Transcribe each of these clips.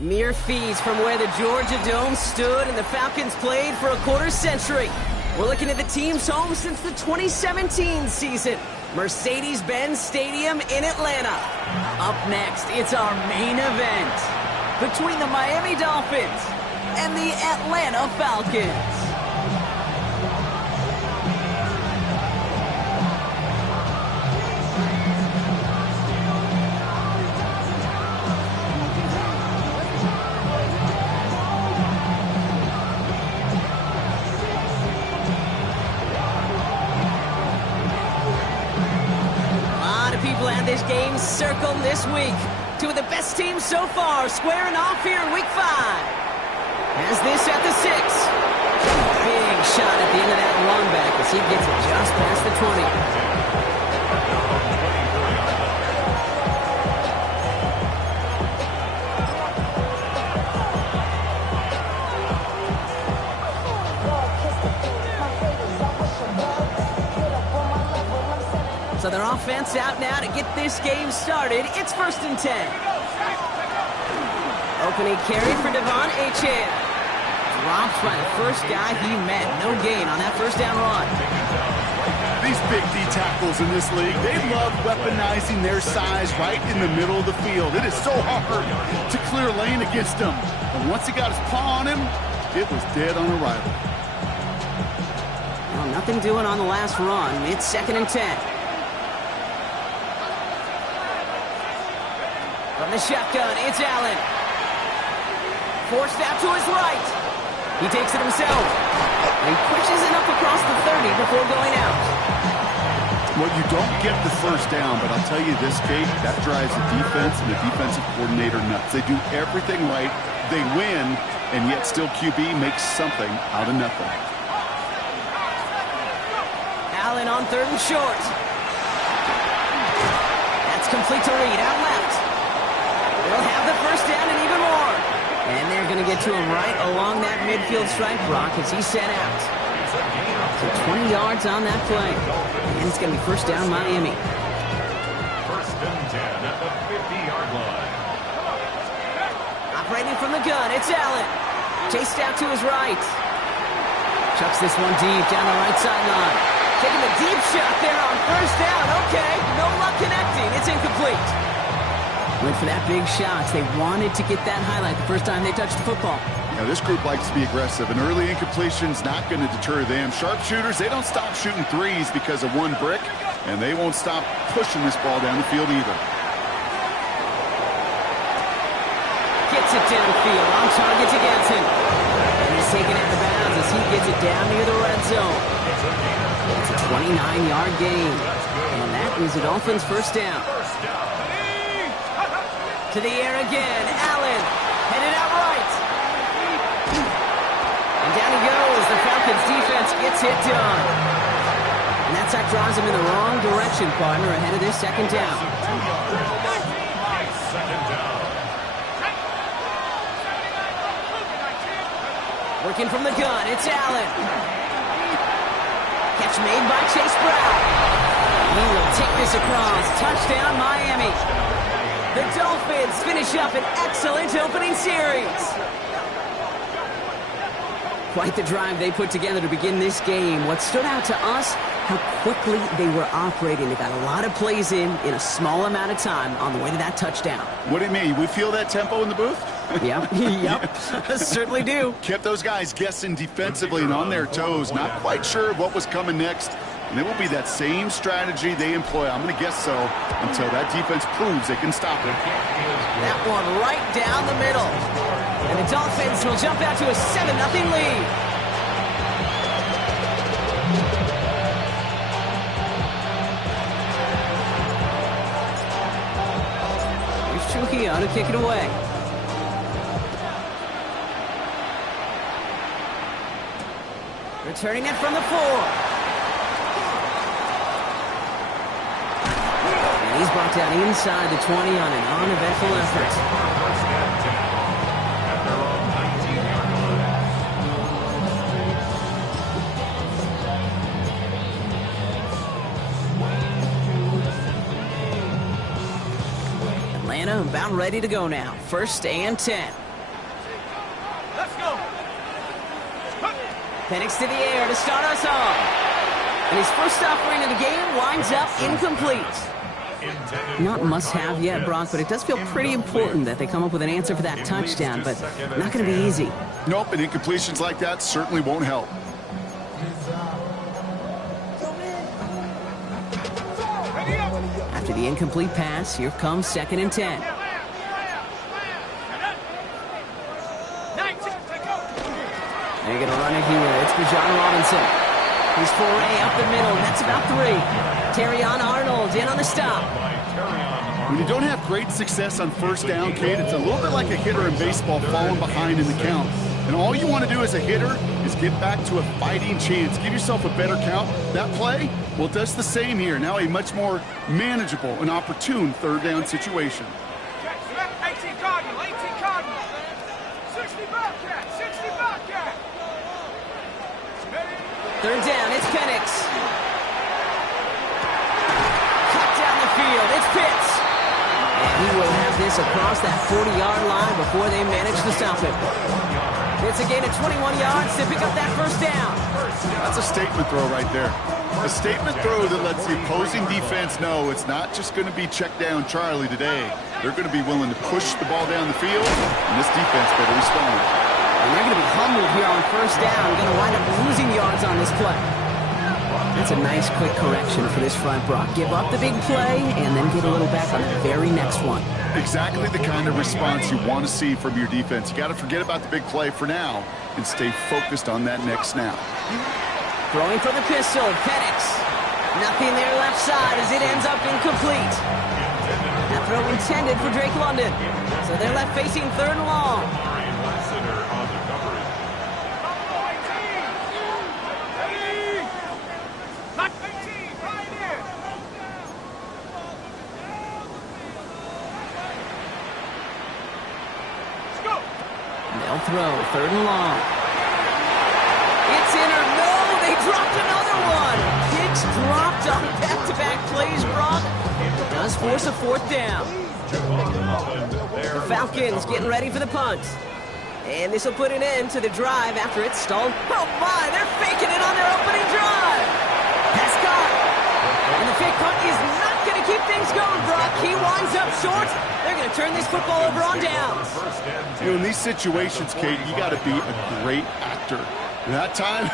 Mere feet from where the Georgia Dome stood and the Falcons played for a quarter century. We're looking at the team's home since the 2017 season. Mercedes-Benz Stadium in Atlanta. Up next, it's our main event between the Miami Dolphins and the Atlanta Falcons. This game circled this week. Two of the best teams so far squaring off here in week 5. As this at the 6. Big shot at the end of that run back as he gets it just past the 20. So their offense out now to get this game started. It's 1st and 10. Opening carry for Devon Achane. Dropped by the first guy he met. No gain on that first down run. These big D tackles in this league, they love weaponizing their size right in the middle of the field. It is so hard to clear lane against them. And once he got his paw on him, it was dead on arrival. Well, nothing doing on the last run. It's 2nd and 10. From the shotgun, it's Allen. Forced out to his right. He takes it himself. And he pushes it up across the 30 before going out. Well, you don't get the first down, but I'll tell you this, Kate, that drives the defense and the defensive coordinator nuts. They do everything right. They win, and yet still QB makes something out of nothing. Allen on 3rd and short. That's complete to Reed, out left. They'll have the first down and even more. And they're going to get to him right along that midfield stripe, Brock, as he's sent out. So 20 yards on that play. And it's going to be first down Miami. 1st and 10 at the 50-yard line. Operating from the gun, it's Allen. Chased out to his right. Chucks this one deep down the right sideline. Taking a deep shot there on first down. Okay, no luck connecting. It's incomplete. Went for that big shot. They wanted to get that highlight the first time they touched the football. Now, this group likes to be aggressive, and early incompletion's not going to deter them. Sharpshooters, they don't stop shooting threes because of one brick, and they won't stop pushing this ball down the field either. Gets it downfield, on target to Ganson. And he's taken out of bounds as he gets it down near the red zone. It's a 29-yard gain, and that is the Dolphins' first down. To the air again, Allen, headed out right. And down he goes, the Falcons defense gets it done. And that sack drives him in the wrong direction, partner, ahead of this 2nd down. Working from the gun, it's Allen. Catch made by Chase Brown. He will take this across, touchdown Miami. The Dolphins finish up an excellent opening series. Quite the drive they put together to begin this game. What stood out to us, how quickly they were operating. They got a lot of plays in a small amount of time on the way to that touchdown. What do you mean? We feel that tempo in the booth? Yep, certainly do. Kept those guys guessing defensively and on their toes, not quite sure what was coming next. And it will be that same strategy they employ, I'm going to guess so, until that defense proves they can stop it. That one right down the middle. And the Dolphins will jump out to a 7-0 lead. Here's Trujillo to kick it away. Returning it from the 4. He's brought down inside the 20 on an uneventful effort. Atlanta about ready to go now. 1st and 10. Penix to the air to start us off. And his first offering of the game winds up incomplete. Not must-have yet, Brock, but it does feel pretty important that they come up with an answer for that touchdown, but not going to be easy. Nope, and incompletions like that certainly won't help. After the incomplete pass, here comes 2nd and 10. They're going to run it here. It's for John Robinson. He's foray up the middle. That's about 3. Terrion Arnold in on the stop. When you don't have great success on first down, Kate, it's a little bit like a hitter in baseball falling behind in the count. And all you want to do as a hitter is get back to a fighting chance. Give yourself a better count. That play, well, it does the same here. Now a much more manageable and opportune 3rd down situation. 18 Cardinal, 18 Cardinal. 60 Bobcat, 60 Bobcat. 3rd down, it's Penix. Cut down the field, it's Pitts. And he will have this across that 40-yard line before they manage to stop him. It's a gain of 21 yards to pick up that 1st down. That's a statement throw right there. A statement throw that lets the opposing defense know it's not just going to be check down Charlie today. They're going to be willing to push the ball down the field, and this defense better respond. And they're going to be humbled here on 1st down. Going to wind up losing yards on this play. That's a nice quick correction for this front, Brock. Give up the big play and then get a little back on the very next one. Exactly the kind of response you want to see from your defense. You got to forget about the big play for now and stay focused on that next snap. Throwing for the pistol, Penix. Nothing there left side as it ends up incomplete. That throw intended for Drake London. So they're left facing 3rd and long. They'll throw 3rd and long. It's in or no, they dropped another one. Kicks dropped on back-to-back plays, Brock. It does force a 4th down. The Falcons getting ready for the punt. And this will put an end to the drive after it's stalled. Oh my, they're faking it on their opening drive. Pass caught. And the fake punt is not going to keep things going, Brock. He winds up short. They're going to turn this football over on downs. You know, in these situations, Kate, you got to be a great actor. That time,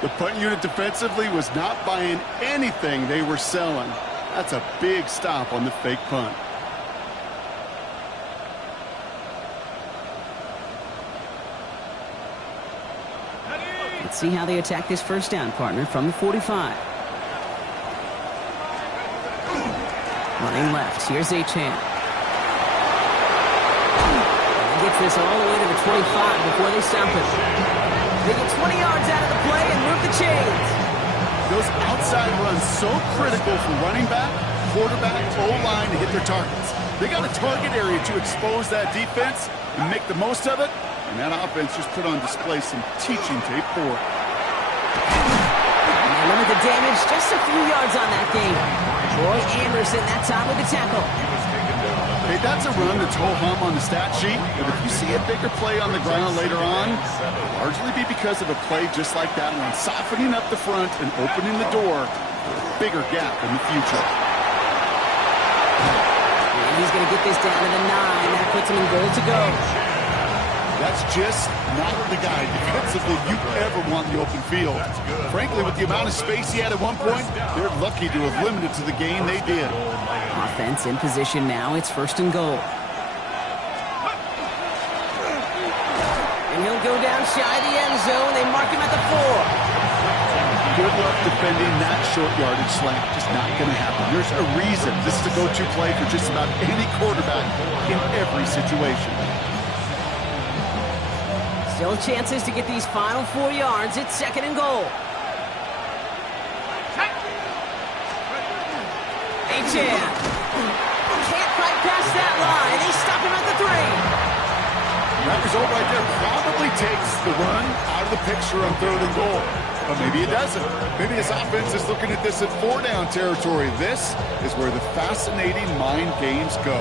the punt unit defensively was not buying anything they were selling. That's a big stop on the fake punt. Let's see how they attack this 1st down, partner, from the 45. Running left, here's Achane. Gets this all the way to the 25 before they stop him. They get 20 yards out of the play and move the chains. Those outside runs so critical for running back, quarterback, O-line to hit their targets. They got a target area to expose that defense and make the most of it, and that offense just put on display some teaching tape for it. And they limit the damage just a few yards on that game. Troy Anderson that time with the tackle. Hey, that's a run that's ho-hum on the stat sheet, but if you see a bigger play on the ground later on, it'll largely be because of a play just like that one, softening up the front and opening the door for a bigger gap in the future. And he's going to get this down to the 9. That puts him in goal to go. That's just not the guy defensively you ever want in the open field. Frankly, with the amount of space he had at one point, they're lucky to have limited to the gain they did. Offense in position now. It's 1st and goal. And he'll go down shy of the end zone. They mark him at the 4. Good luck defending that short yardage slant. Just not going to happen. There's a reason this is a go-to play for just about any quarterback in every situation. Still chances to get these final 4 yards. It's 2nd and goal. Achane can't quite pass that line. They stop him at the 3. That result right there probably takes the run out of the picture on 3rd and goal. But maybe it doesn't. Maybe this offense is looking at this at 4-down territory. This is where the fascinating mind games go.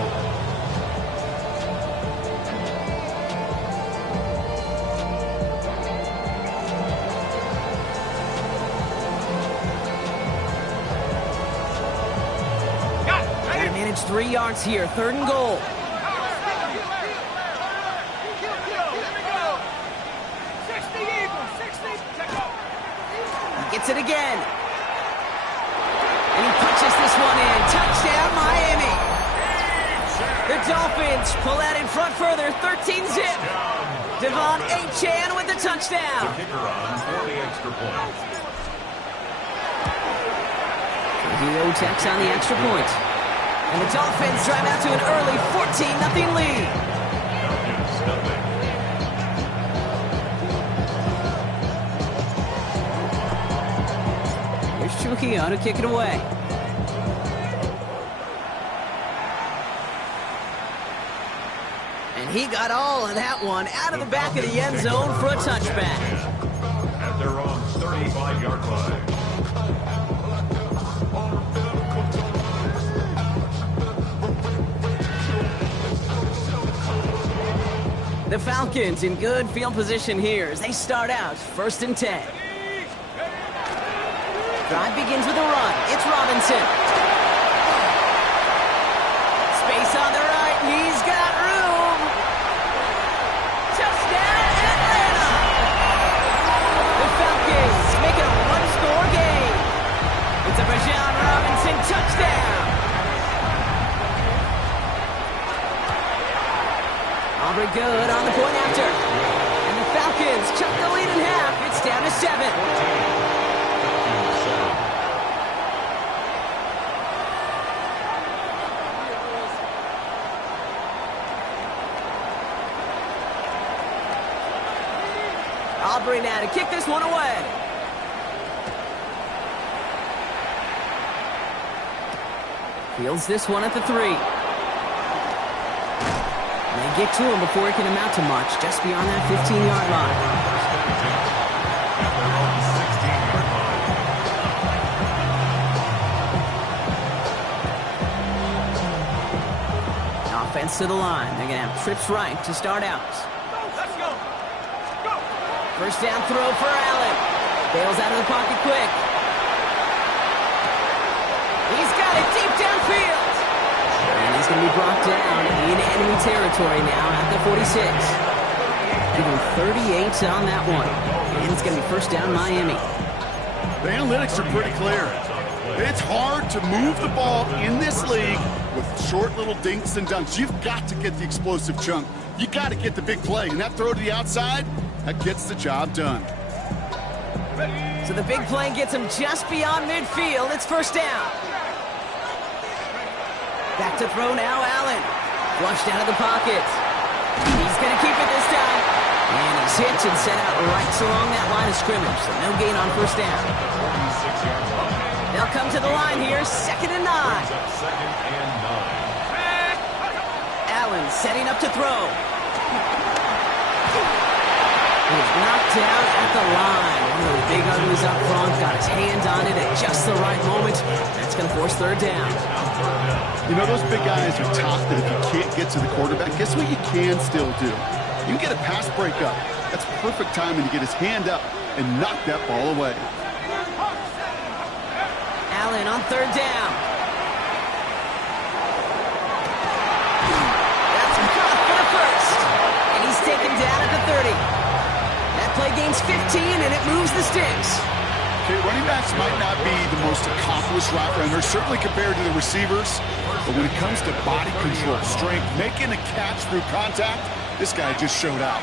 needs 3 yards here. 3rd and goal. He gets it again. And he punches this one in. Touchdown, Miami. The Dolphins pull out in front further. 13-zip. Devon Achane with the touchdown. The kicker on for the extra point. Dio takes on the extra point. And the Dolphins drive out to an early 14-0 lead. Falcons, nothing. Here's Trujillo to kick it away. And he got all of that one out of the back of the end zone for a touchback. At their own 35-yard line. The Falcons in good field position here as they start out 1st and 10. Drive begins with a run. It's Robinson. Space on the right, and he's got room. Touchdown, Atlanta! The Falcons make it a 1-score game. It's a Bijan Robinson touchdown. Aubrey good on the point after. And the Falcons chuck the lead in half. It's down to 7. Aubrey now to kick this one away. Fields this one at the 3. They get to him before it can amount to much, just beyond that 15-yard line. At their own 16-yard line. Offense to the line. They're going to have trips right to start out. Let's go. Go. 1st down throw for Allen. Bails out of the pocket quick. He's got it deep downfield. And he's going to be brought down in enemy territory now at the 46. Give him 38 on that one. And it's going to be 1st down Miami. The analytics are pretty clear. It's hard to move the ball in this league with short little dinks and dunks. You've got to get the explosive chunk. You got to get the big play. And that throw to the outside, that gets the job done. So the big play gets him just beyond midfield. It's 1st down. Back to throw now, Allen. Flushed out of the pocket. He's going to keep it this time. And he's hit and set out right along that line of scrimmage. So no gain on 1st down. 46-yard line. They'll come to the line here, 2nd and 9. Second and 9. Allen setting up to throw. He's knocked down at the line. One of the big uglies up front got his hand on it at just the right moment. That's going to force 3rd down. You know, those big guys are taught that if you can't get to the quarterback, guess what you can still do? You can get a pass breakup. That's perfect timing to get his hand up and knock that ball away. Allen on 3rd down. That's enough for the 1st. And he's taken down at the 30. That play gains 15, and it moves the sticks. Okay, running backs might not be the most accomplished route runners, certainly compared to the receivers. But when it comes to body control, strength, making a catch through contact, this guy just showed out.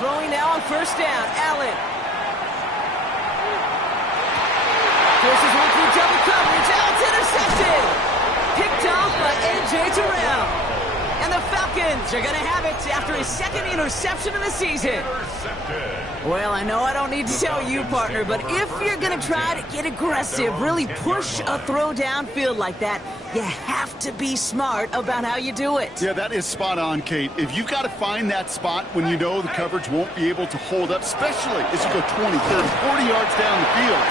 Throwing now on 1st down, Allen. Forces one through double coverage. Allen's intercepted. Picked off by A.J. Terrell. And the Falcons are going to have it after his 2nd interception of the season. Well, I know I don't need to tell you, partner, but if you're going to try to get aggressive, really push a throw downfield like that, you have to be smart about how you do it. Yeah, that is spot on, Kate. If you've got to find that spot when you know the coverage won't be able to hold up, especially as you go 20, 30, 40 yards down the field.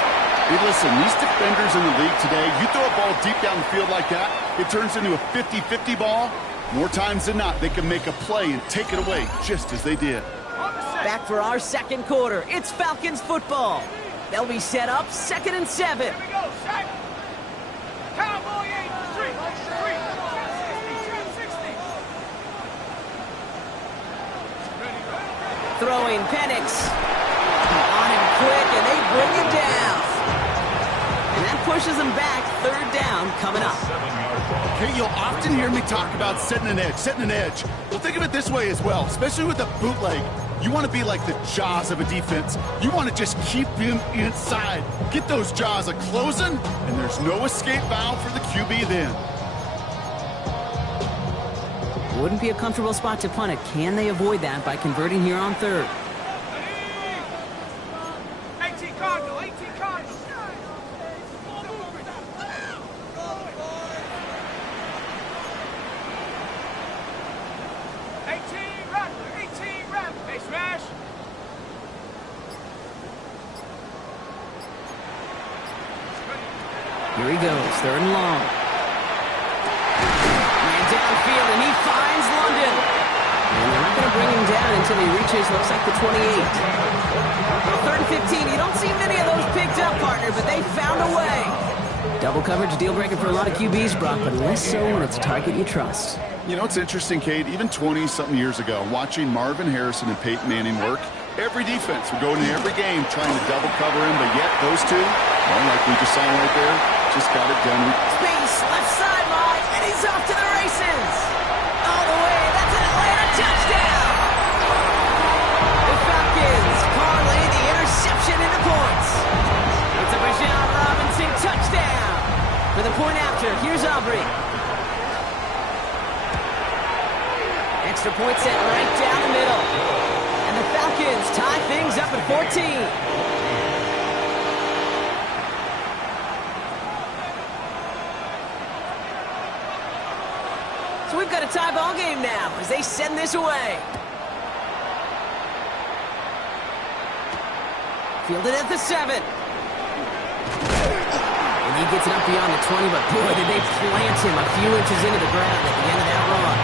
Hey, listen, these defenders in the league today, you throw a ball deep down the field like that, it turns into a 50-50 ball. More times than not, they can make a play and take it away just as they did. On the Back for our second quarter. It's Falcons football. They'll be set up 2nd and 7. Here we go, set. Cowboy 8, 3, 60. Throwing Penix. On him quick, and they bring him down. And that pushes them back. 3rd down coming up. Okay, you'll often hear me talk about setting an edge. Well, think of it this way as well, especially with a bootleg. You want to be like the jaws of a defense. You want to just keep him inside. Get those jaws a-closing, and there's no escape valve for the QB then. Wouldn't be a comfortable spot to punt it. Can they avoid that by converting here on 3rd? 18 Cardinal, 18 Cardinal. 18 Rattler. Hey, smash. Here he goes, 3rd and long. Man downfield, and he finds London. And they're not going to bring him down until he reaches, looks like the 28. 3rd and 15, you don't see many of those picked up, partner, but they found a way. Double coverage, deal breaker for a lot of QBs, Brock, but less so when it's a target you trust. You know, it's interesting, Kate, even 20-something years ago, watching Marvin Harrison and Peyton Manning work, every defense would go into every game trying to double cover him, but yet those two, well, like we just saw right there, just got it done. Space, left sideline, and he's off to the races. All the way, that's an Atlanta touchdown. The Falcons parlay the interception into points. It's a Bijan Robinson touchdown. For the point after, here's Aubrey. Extra point set right down the middle. And the Falcons tie things up at 14. So we've got a tie ball game now as they send this away. Fielded at the 7. And he gets it up beyond the 20, but boy, did they plant him a few inches into the ground at the end of that run.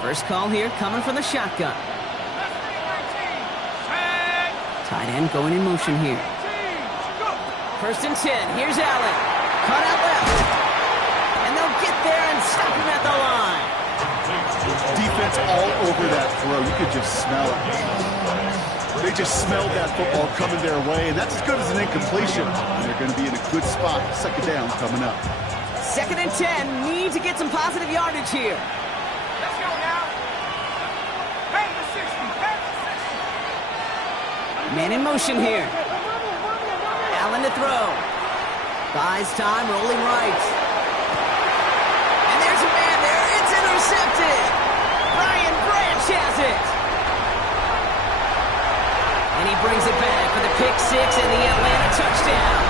First call here coming from the shotgun. Tight end going in motion here. 1st and 10. Here's Allen. Cut out left. And they'll get there and stop him at the line. Defense all over that throw. You could just smell it. They just smelled that football coming their way, and that's as good as an incompletion. And they're going to be in a good spot. 2nd down coming up. 2nd and 10. Need to get some positive yardage here. Let's go now. Back to 60. Man in motion here. Allen to throw. Buys time, rolling right. And there's a man there. It's intercepted. Brian Branch has it. And he brings it back for the pick 6 and the Atlanta touchdown.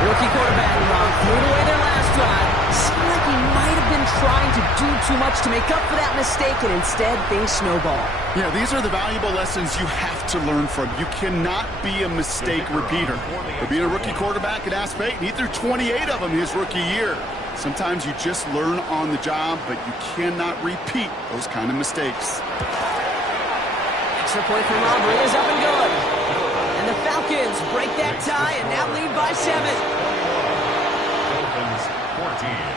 Rookie quarterback Ron threw it away their last drive. Seemed like he might have been trying to do too much to make up for that mistake, and instead things snowball. Yeah, these are the valuable lessons you have to learn from. You cannot be a mistake repeater. For being a rookie quarterback at App State, he threw 28 of them his rookie year. Sometimes you just learn on the job, but you cannot repeat those kind of mistakes. Extra point from Aubrey is up and good. And the Falcons break that tie and now lead by 7. Falcons 14.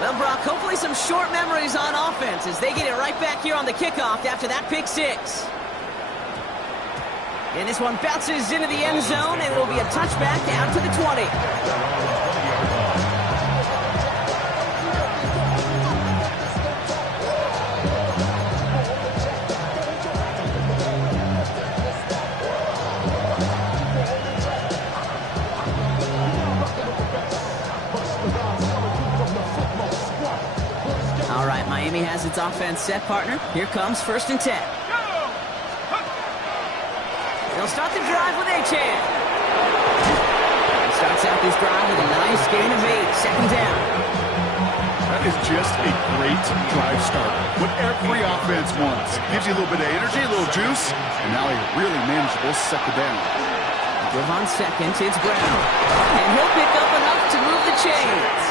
Well, Brock, hopefully some short memories on offense as they get it right back here on the kickoff after that pick 6. And this one bounces into the end zone, and it will be a touchback out to the 20. All right, Miami has its offense set, partner. Here comes 1st and 10. They'll start the drive with Achane. Starts out this drive with a nice gain of 8. Second down. That is just a great drive start. What every offense wants. Gives you a little bit of energy, a little juice, and now a really manageable second down. Give on second, it's Brown. And he'll pick up enough to move the chains.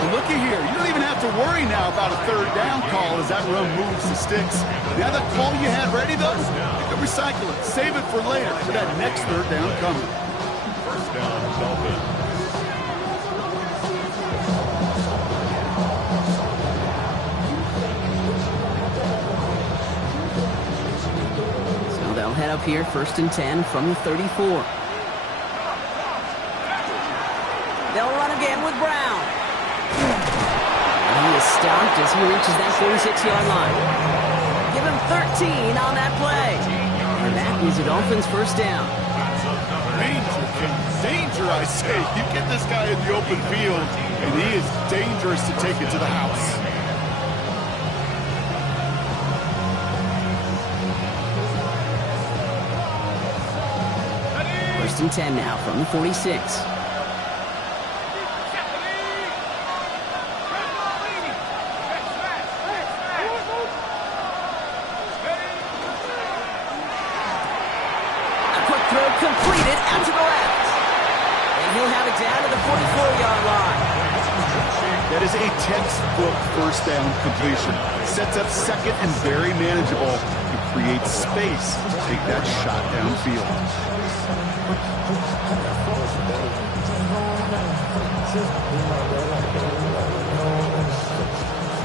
And looky here, you don't even have to worry now about a third down call as that run moves the sticks. Now that call you had ready, though, you can recycle it. Save it for later for that next third down coming. First down, Dolphins. They'll head up here, 1st and 10 from the 34. They'll run again with Brown. And he is stopped as he reaches that 46-yard line. Give him 13 on that play. And that is a Dolphins first down. Danger, King. Danger, I say. You get this guy in the open field, and he is dangerous to take it to the house. First and 10 now from the 46. Completed out to the left. And he'll have it down to the 44-yard line. That is a textbook first down completion. Sets up second and very manageable and creates space to take that shot downfield.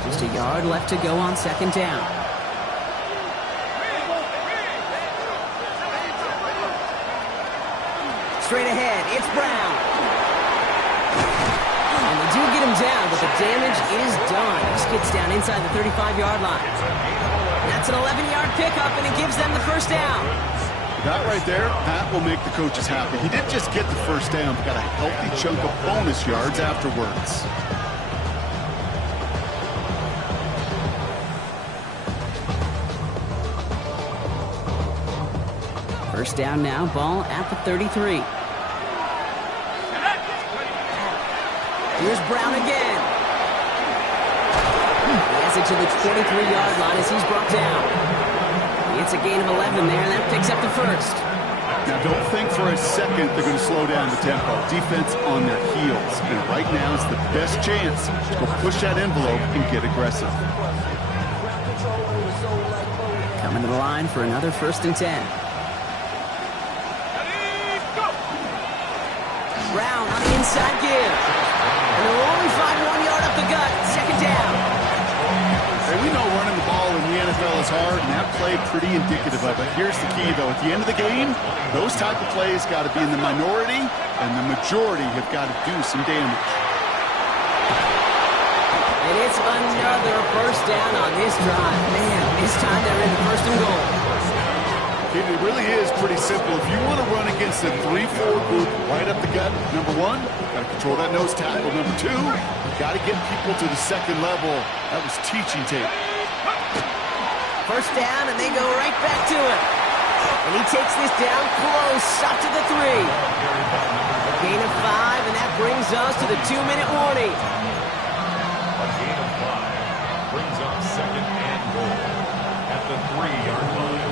Just a yard left to go on second down. Straight ahead, it's Brown. And they do get him down, but the damage is done. He skids down inside the 35-yard line. That's an 11-yard pickup, and it gives them the first down. That right there, Pat will make the coaches happy. He didn't just get the first down, but got a healthy chunk of bonus yards afterwards. First down now, ball at the 33. Here's Brown again. He has it to the 23-yard line as he's brought down. It's a gain of 11 there, and that picks up the first. Now, don't think for a second they're going to slow down the tempo. Defense on their heels. And right now is the best chance to go push that envelope and get aggressive. Coming to the line for another 1st and 10. Brown on the inside give. And they'll only find 1 yard up the gut. Second down. Hey, we know running the ball in the NFL is hard, and that play pretty indicative of it. Here's the key, though. At the end of the game, those type of plays got to be in the minority, and the majority have got to do some damage. And it's another first down on this drive. Man, this time they're in the 1st and goal. It really is pretty simple. If you want to run against a 3-4 group right up the gut, number one, got to control that nose tackle. Number two, got to get people to the second level. That was teaching tape. First down, and they go right back to it. And he takes this down close, up to the 3. A gain of 5, and that brings us to the 2-minute warning. A gain of 5 brings up second and goal at the 3-yard line.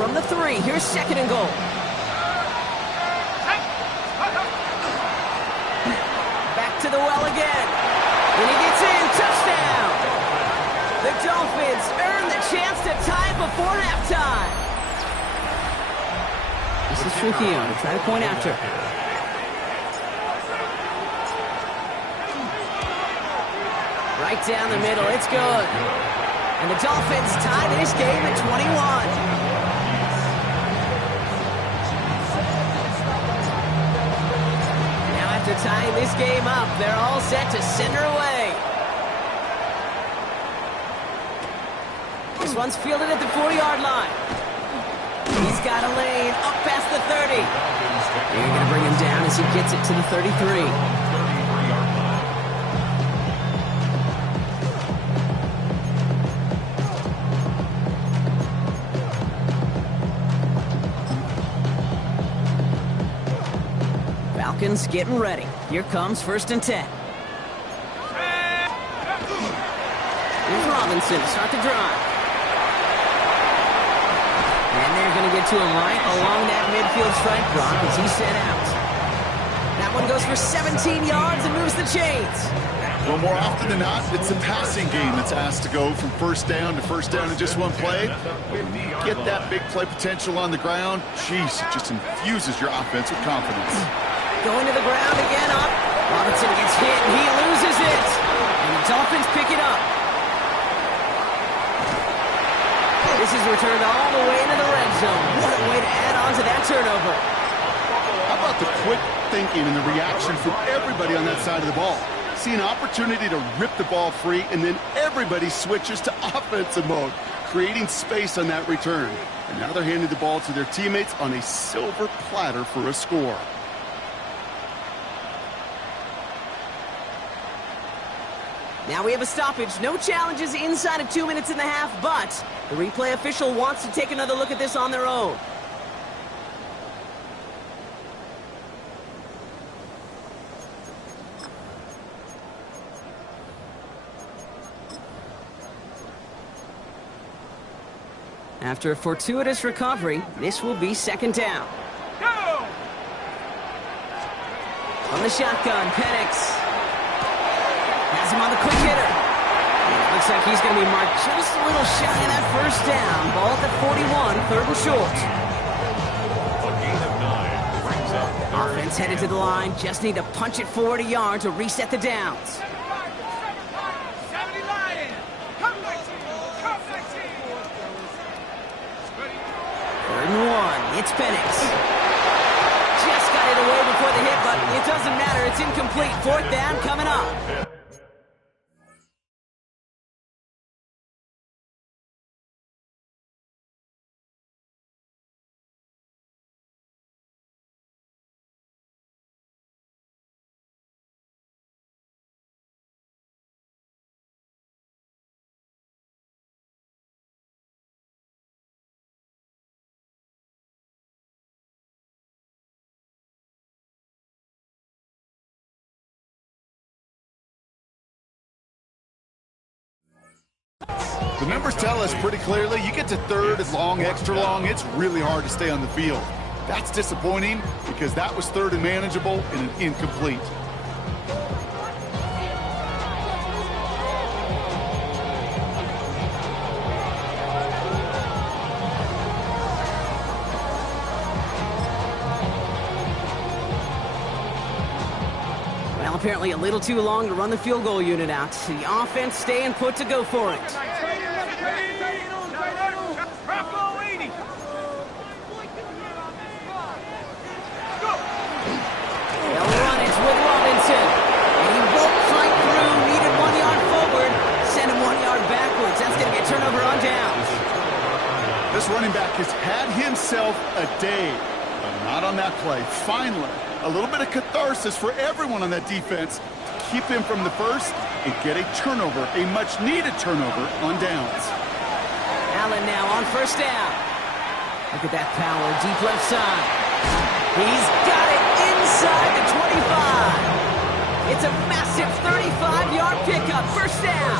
From the 3, here's second and goal. Back to the well again. And he gets in, touchdown. The Dolphins earn the chance to tie before halftime. This is Trujillo to try to point after. Right down the middle, it's good. And the Dolphins tie this game at 21. After tying this game up, they're all set to send her away. This one's fielded at the 40-yard line. He's got a lane up past the 30. They're going to bring him down as he gets it to the 33. Falcons getting ready. Here comes 1st and 10. Here's Robinson to start the drive. And they're going to get to him right along that midfield strike block as he's sent out. That one goes for 17 yards and moves the chains. Well, more often than not, it's a passing game that's asked to go from first down in just one play. Get that big play potential on the ground. Jeez, it just infuses your offense with confidence. Going to the ground again up. Robinson gets hit and he loses it. And the Dolphins pick it up. This is returned all the way into the red zone. What a way to add on to that turnover. How about the quick thinking and the reaction from everybody on that side of the ball? See an opportunity to rip the ball free, and then everybody switches to offensive mode, creating space on that return. And now they're handing the ball to their teammates on a silver platter for a score. Now we have a stoppage. No challenges inside of 2 minutes and a half, but the replay official wants to take another look at this on their own. After a fortuitous recovery, this will be 2nd down. Go! On the shotgun, Penix has him on the quick hitter. Looks like he's going to be marked just a little shy of that 1st down. Ball at the 41, 3rd and short. A gain of 9 brings up 3rd. Offense headed to the line, just need to punch it forward a yard to reset the downs. 70 Lions! Come 19! Come 19! 3rd and 1, it's Penix. Just got it away before the hit, but it doesn't matter, it's incomplete. 4th down coming up. The numbers tell us pretty clearly, you get to 3rd and long, extra long, it's really hard to stay on the field. That's disappointing because that was 3rd and manageable and an incomplete. Well, apparently a little too long to run the field goal unit out. The offense staying put to go for it. Bravo 80! They'll run it with Robinson. And he won't fight through. Needed 1 yard forward. Send him 1 yard backwards. That's going to be a turnover on downs. This running back has had himself a day, but not on that play. Finally, a little bit of catharsis for everyone on that defense to keep him from the first and get a turnover, a much-needed turnover on downs. Allen now on 1st down. Look at that power, deep left side. He's got it inside the 25. It's a massive 35-yard pickup, 1st down.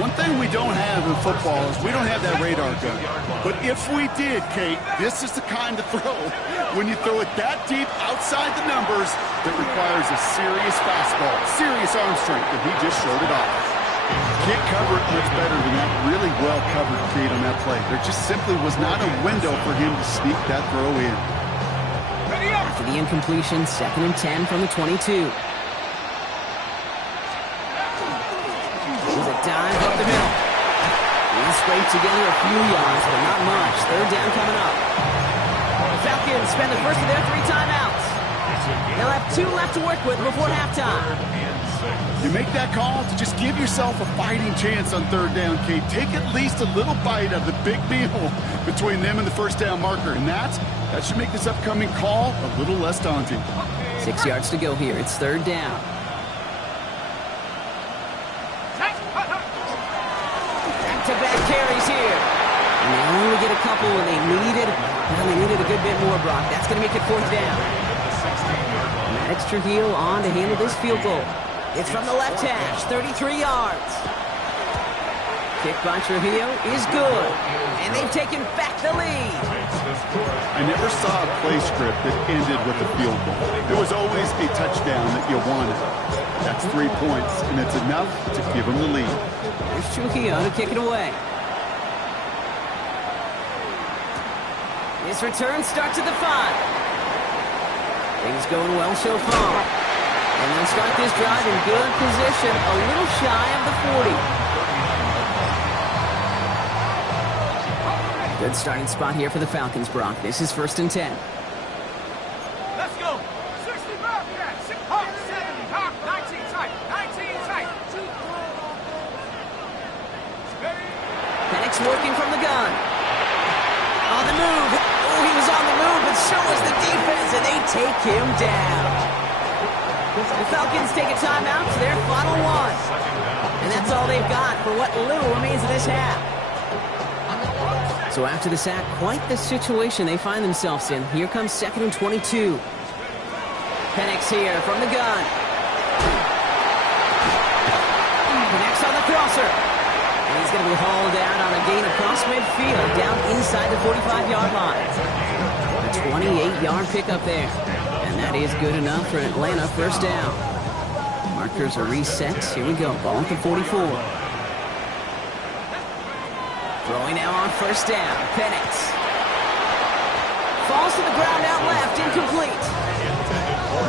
One thing we don't have in football is we don't have that radar gun. But if we did, Kate, this is the kind of throw, when you throw it that deep outside the numbers, that requires a serious fastball, serious arm strength, and he just showed it off. Can't cover it much better than that. Really well covered, Kate, on that play. There just simply was not a window for him to sneak that throw in. After the incompletion, 2nd and 10 from the 22. There's a dive up the middle. He scraped together a few yards, but not much. 3rd down coming up. The Falcons spend the first of their 3 timeouts. They'll have 2 left to work with before halftime. You make that call to just give yourself a fighting chance on 3rd down, Kate. Take at least a little bite of the big meal between them and the 1st down marker, and that should make this upcoming call a little less daunting. 6 yards to go here. It's 3rd down. Back-to-back carries here. And they only get a couple when they needed a good bit more, Brock. That's going to make it 4th down. Extra heel on to handle this field goal. It's from the left hash, 33 yards. Kick by Trujillo is good, and they've taken back the lead. I never saw a play script that ended with a field goal. There was always a touchdown that you wanted. That's 3 points, and it's enough to give them the lead. There's Trujillo to kick it away. His return starts at the 5. Things going well so far. And they'll start this drive in good position, a little shy of the 40. Good starting spot here for the Falcons, Brock. This is 1st and 10. Let's go. 60 Bobcats. Hawk 70. Hawk 19 tight. 19 tight. Penix working from the gun. On the move. Oh, he was on the move, but so was the defense, and they take him down. The Falcons take a timeout to their final one. And that's all they've got for what little remains of this half. So after the sack, quite the situation they find themselves in. Here comes 2nd and 22. Penix here from the gun. Connects on the crosser. And he's going to be hauled out on a gain across midfield, down inside the 45-yard line. A 28-yard pickup there. And that is good enough for Atlanta, 1st down. Markers are reset. Here we go. Ball at the 44. Throwing now on 1st down. Penix. Falls to the ground out left. Incomplete.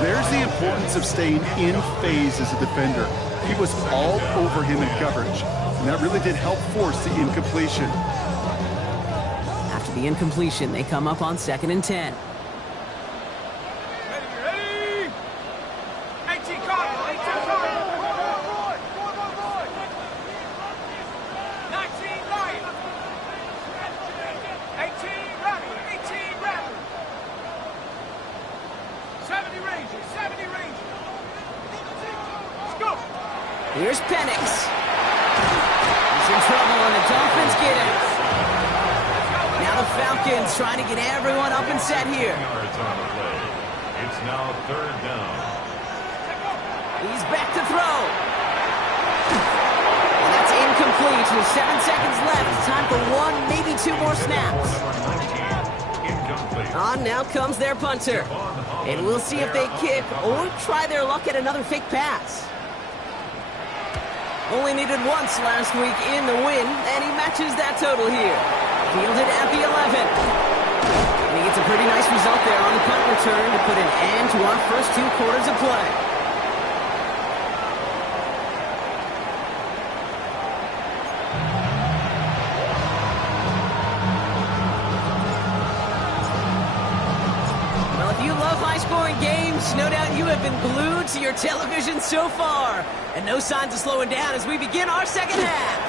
There's the importance of staying in phase as a defender. He was all over him in coverage, and that really did help force the incompletion. After the incompletion, they come up on 2nd and 10. Ready? 18 card. 18 card. 19 right. 18 ready. 18 ready. 70 Rangers. 70 Rangers. Let's go. Here's Penix. He's in trouble, and the Dolphins get him. Now the Falcons trying to get everyone up and set here. Yards on the play. It's now 3rd down. He's back to throw. And that's incomplete. With 7 seconds left. Time for 1, maybe 2 more snaps. Incomplete. On now comes their punter. And we'll see if they kick or try their luck at another fake pass. Only needed once last week in the win, and he matches that total here. Fielded at the 11. And he gets a pretty nice result there on the punt return to put an end to our first 2 quarters of play. Well, if you love high-scoring games, no doubt you have been glued to your television so far. And no signs of slowing down as we begin our 2nd half.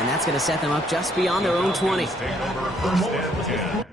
And that's going to set them up just beyond their own 20. Take over 1st and 10.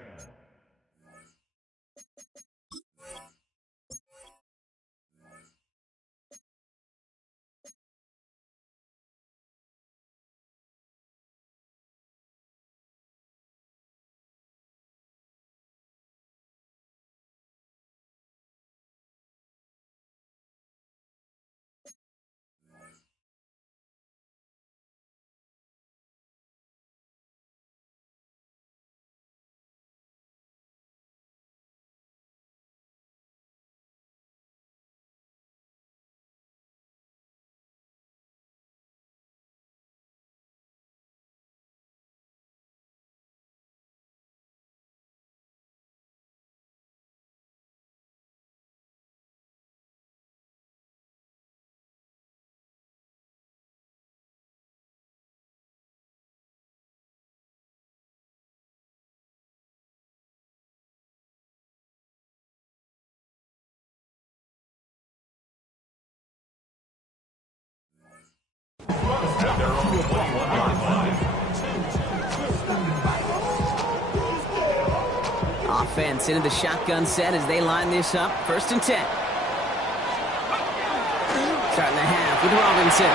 At their own 21-yard line. Offense into the shotgun set as they line this up. 1st and 10. Starting the half with Robinson.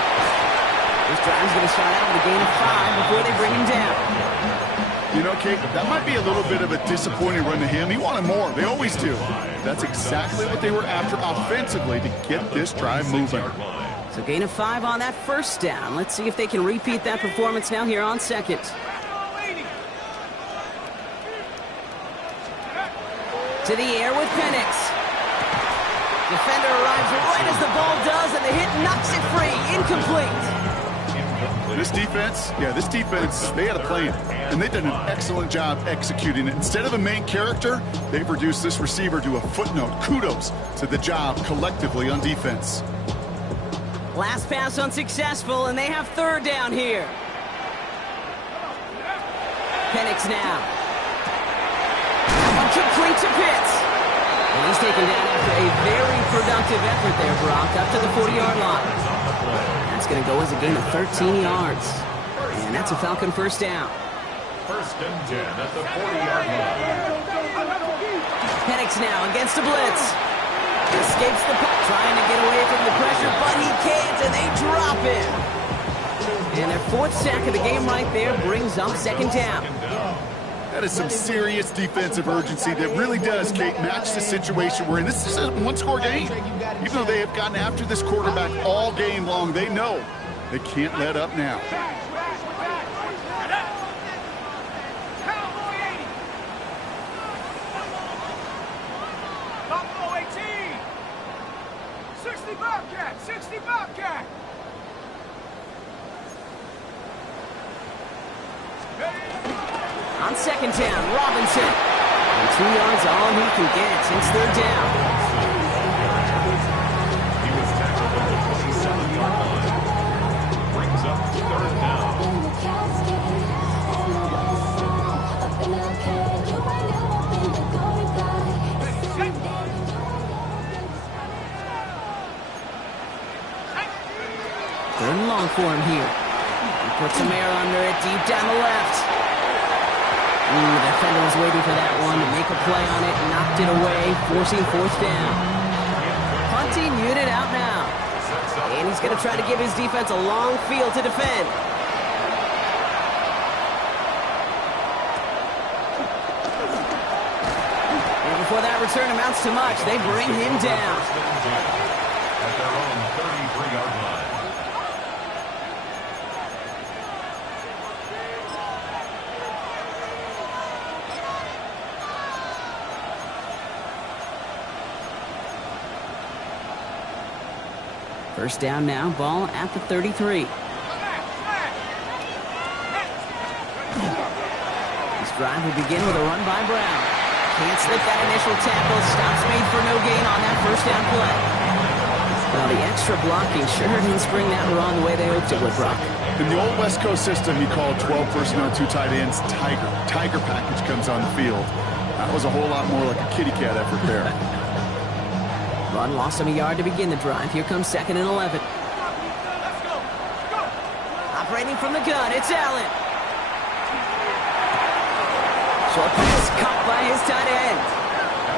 This drive's going to start out with a gain of 5 before they bring him down. You know, Kate, that might be a little bit of a disappointing run to him. He wanted more. They always do. That's exactly what they were after offensively to get this drive moving. So gain of 5 on that first down. Let's see if they can repeat that performance now here on second. To the air with Penix. Defender arrives right as the ball does, and the hit knocks it free. Incomplete. This defense, they had a plan, and they've done an excellent job executing it. Instead of a main character, they've reduced this receiver to a footnote. Kudos to the job collectively on defense. Last pass unsuccessful, and they have third down here. Penix now. Complete to Pitts. And he's taken down after a very productive effort there, Brock, up to the 40-yard line. That's going to go as a gain of 13 yards. And that's a Falcon first down. First and 10 at the 40-yard line. Penix now against the blitz. Escapes the puck, trying to get away from the pressure, but he can't, and they drop him. And their 4th sack of the game right there brings up second down. That is some serious defensive urgency that really does, Kate, match the situation we're in. This is a one-score game. Even though they have gotten after this quarterback all game long, they know they can't let up now. Buffalo 18. 60 Bobcat. 60 Bobcat. On second down, Robinson. And 2 yards all he can get since they're down. He was tackled at the 27-yard line. Brings up third down. Third and long for him here. He puts some air under it deep down the left. The defender was waiting for that one to make a play on it, knocked it away, forcing fourth down. Punting unit out now. And he's going to try to give his defense a long field to defend. And before that return amounts to much, they bring him down. At their own 33-yard line. First down now, ball at the 33. This drive will begin with a run by Brown. Can't slip that initial tackle. Stops made for no gain on that first down play. Well, the extra blocking sure didn't spring that run the way they hoped it would, Brock. In the old West Coast system, you call 12 personnel, 2 tight ends, Tiger. Tiger package comes on the field. That was a whole lot more like a kitty cat effort there. Run lost him a yard to begin the drive. Here comes second and 11. Operating from the gun, it's Allen. Short pass caught by his tight end.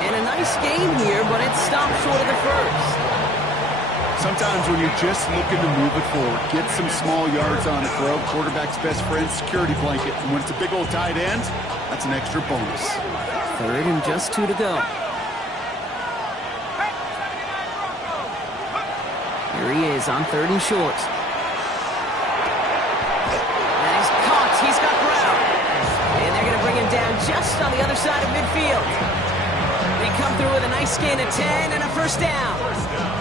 And a nice gain here, but it stopped short of the first. Sometimes when you're just looking to move it forward, get some small yards on it, bro. Quarterback's best friend, security blanket. And when it's a big old tight end, that's an extra bonus. Third and just 2 to go. Here he is on third and short. And he's caught. He's got Brown. And they're going to bring him down just on the other side of midfield. They come through with a nice gain of 10 and a first down.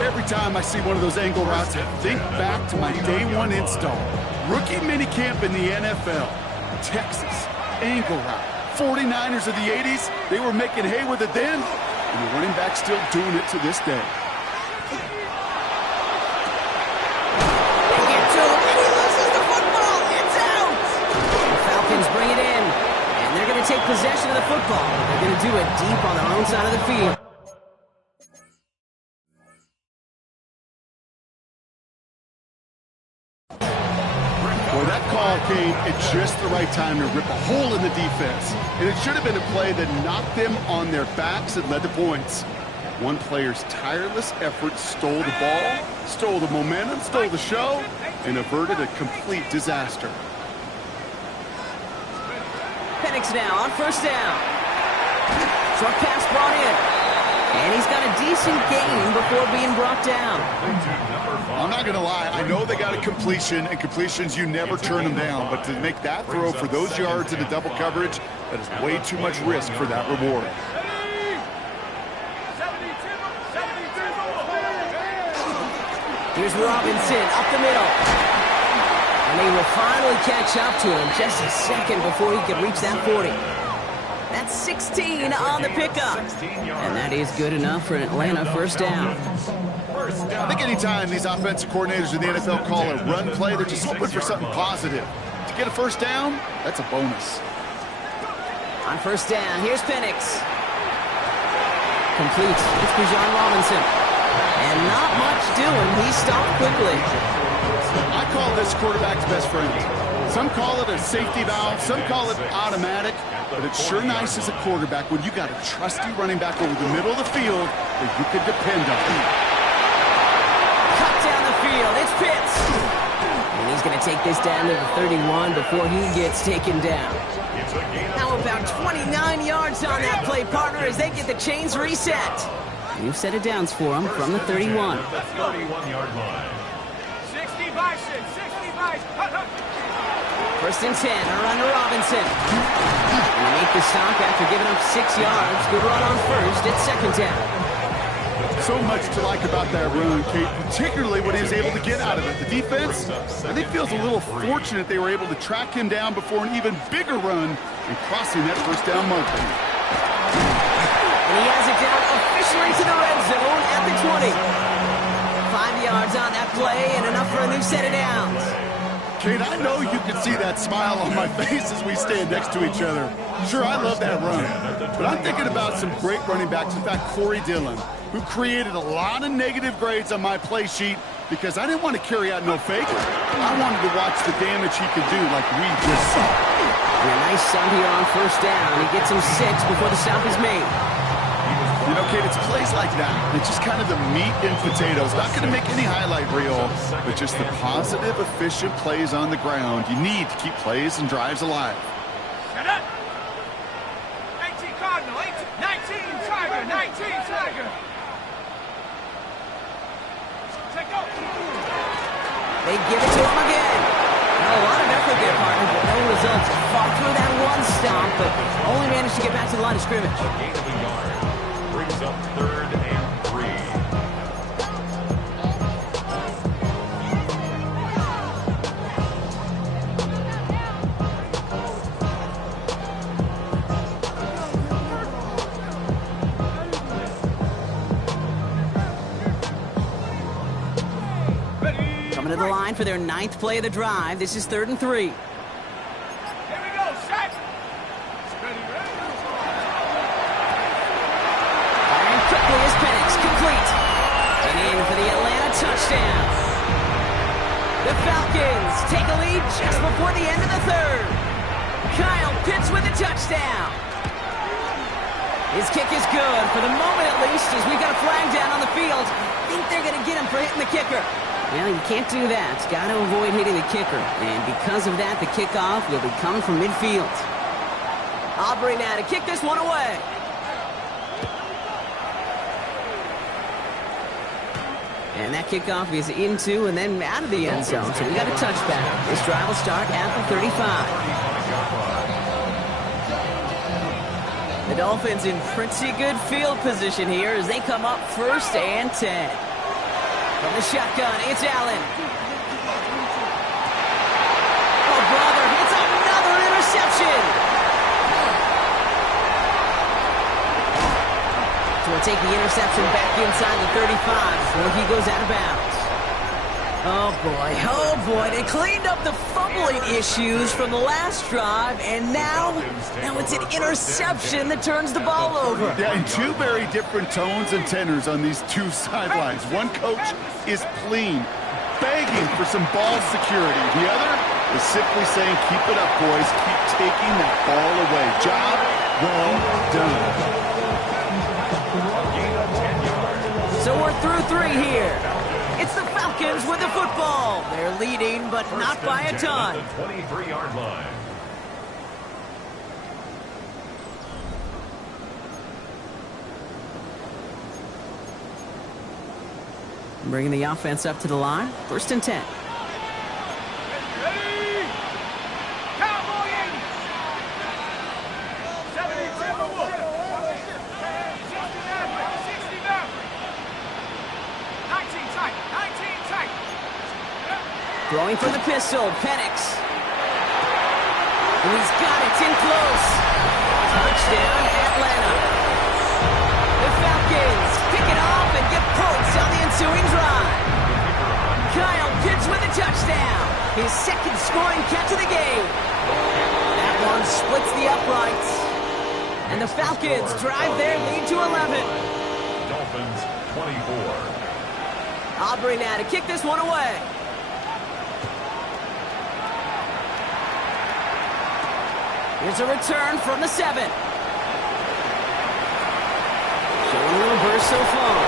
Every time I see one of those angle routes, I think back to my day one install. Rookie minicamp in the NFL. Texas, angle route. 49ers of the 80s, they were making hay with it then, and the running back's still doing it to this day. Bring it in, and they're going to take possession of the football. They're going to do it deep on their own side of the field. Well, that call came at just the right time to rip a hole in the defense, and it should have been a play that knocked them on their backs and led to points. One player's tireless effort stole the ball, stole the momentum, stole the show, and averted a complete disaster. Penix Penix now on first down. Short pass brought in. And he's got a decent gain before being brought down. I'm not going to lie. I know they got a completion, and completions, you never turn them down. But to make that throw for those yards in the double coverage, that is way too much risk for that reward. Here's Robinson up the middle. And he will finally catch up to him just a second before he can reach that 40. That's 16 on the pickup. And that is good enough for an Atlanta first down. I think anytime these offensive coordinators in the NFL call a run play, they're just hoping for something positive. To get a first down, that's a bonus. On first down, here's Penix. Complete. It's Bijan Robinson. And not much doing. He stopped quickly. I call this quarterback's best friend. Some call it a safety valve. Some call it automatic. But it's sure nice as a quarterback when you got a trusty running back over the middle of the field that you can depend on. Cut down the field. It's Pitts. And he's going to take this down to the 31 before he gets taken down. How about 29 yards on that play, partner, as they get the chains reset. New set of downs for him from the 31. 31-yard line. 60 by 6, 60 by 6. First and 10, a run to Robinson. And they make the stop after giving up 6 yards. Good run on first. It's second down. So much to like about that run, Kate, particularly what he was able to get out of it. The defense, I think, feels a little fortunate they were able to track him down before an even bigger run and crossing that first down marker. And he has it down officially to the red zone at the 20. 5 yards on that play and enough for a new set of downs. Kate, I know you can see that smile on my face as we stand next to each other. Sure, I love that run. But I'm thinking about some great running backs. In fact, Corey Dillon, who created a lot of negative grades on my play sheet because I didn't want to carry out no fake. I wanted to watch the damage he could do like we just saw. And a nice stop here on first down. He gets him 6 before the stop is made. You know, Kate, it's plays like that. It's just kind of the meat and potatoes. Not going to make any highlight reel, but just the positive, efficient plays on the ground. You need to keep plays and drives alive. Shut up. 19 Cardinal, 19 Tiger, 19 Tiger. Take go. They give it to him again. A lot of effort there, partner, but no results. Fought through that one stop, but only managed to get back to the line of scrimmage. Gain of a yard. Brings up 3rd and 3. Coming to the line for their 9th play of the drive. This is 3rd and 3. Here we go, set. Firing quickly is Penix, complete. And in for the Atlanta touchdown. The Falcons take a lead just before the end of the 3rd. Kyle Pitts with a touchdown. His kick is good, for the moment at least, as we got a flag down on the field. I think they're going to get him for hitting the kicker. Well, you can't do that. Got to avoid hitting the kicker. And because of that, the kickoff will be coming from midfield. Aubrey now to kick this one away. And that kickoff is into and then out of the end zone. So we got a touchback. This drive will start at the 35. The Dolphins in pretty good field position here as they come up 1st and 10. From the shotgun, it's Allen. Oh, brother, it's another interception. So we'll take the interception back inside the 35 before he goes out of bounds. Oh, boy, they cleaned up the fumbling issues from the last drive, and now it's an interception that turns the ball over. Yeah, and 2 very different tones and tenors on these 2 sidelines. One coach is pleading, begging for some ball security. The other is simply saying, keep it up, boys. Keep taking that ball away. Job well done. So we're through 3 here. It's the Falcons with the football. They're leading, but not by a ton. 23-yard line. Bringing the offense up to the line. 1st and 10. Ready? Cowboy 80. 70 Timberwolves. 60 Maverick. 60 Maverick. 19 tight. 19 tight. Throwing for the pistol. Penix. And he's got it. It's in close. Touchdown, Atlanta. The Falcons pick it off and get points on the ensuing drive. Kyle Pitts with a touchdown. His 2nd scoring catch of the game. That one splits the uprights. And the Falcons drive their lead to 11. Dolphins 24. Aubrey now to kick this one away. Here's a return from the 7. Showing a little burst so far.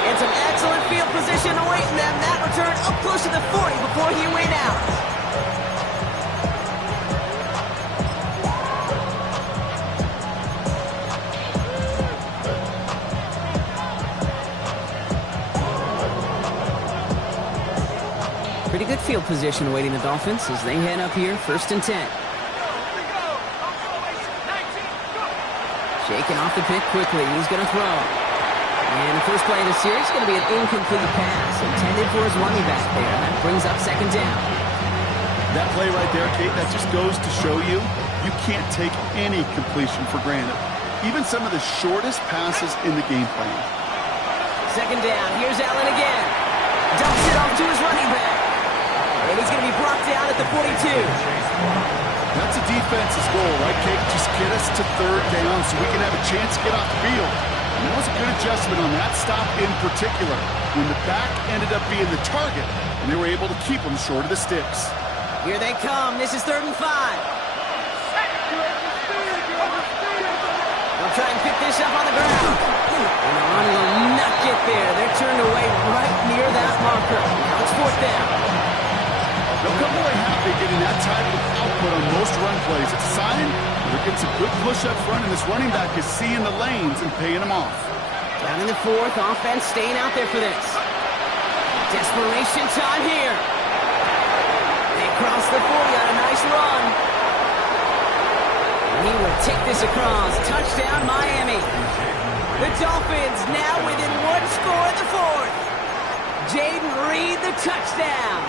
And some excellent field position awaiting them. That return up close to the 40 before he went out. Pretty good field position awaiting the Dolphins as they head up here. 1st and 10. Shaking off the pick quickly. He's going to throw. And the first play of the series is going to be an incomplete pass intended for his running back there. That brings up 2nd down. That play right there, Kate, that just goes to show you can't take any completion for granted. Even some of the shortest passes in the game plan. 2nd down. Here's Allen again. Dumps it off to his running back. And he's going to be brought down at the 42. That's a defense's goal, right, Kate? Just get us to 3rd down so we can have a chance to get off the field. And that was a good adjustment on that stop in particular, when the back ended up being the target, and they were able to keep them short of the sticks. Here they come. This is 3rd and 5. They'll try and pick this up on the ground. And the run will not get there. They're turned away right near that marker. Now it's 4th down. They'll come away happy getting that type of output on most run plays. It's a sign that they're getting some good push up front, and this running back is seeing the lanes and paying them off. Down in the 4th, offense staying out there for this. Desperation time here. They cross the 40 on a nice run. And he will take this across. Touchdown, Miami. The Dolphins now within 1 score in the 4th. Jaden Reed, the touchdown.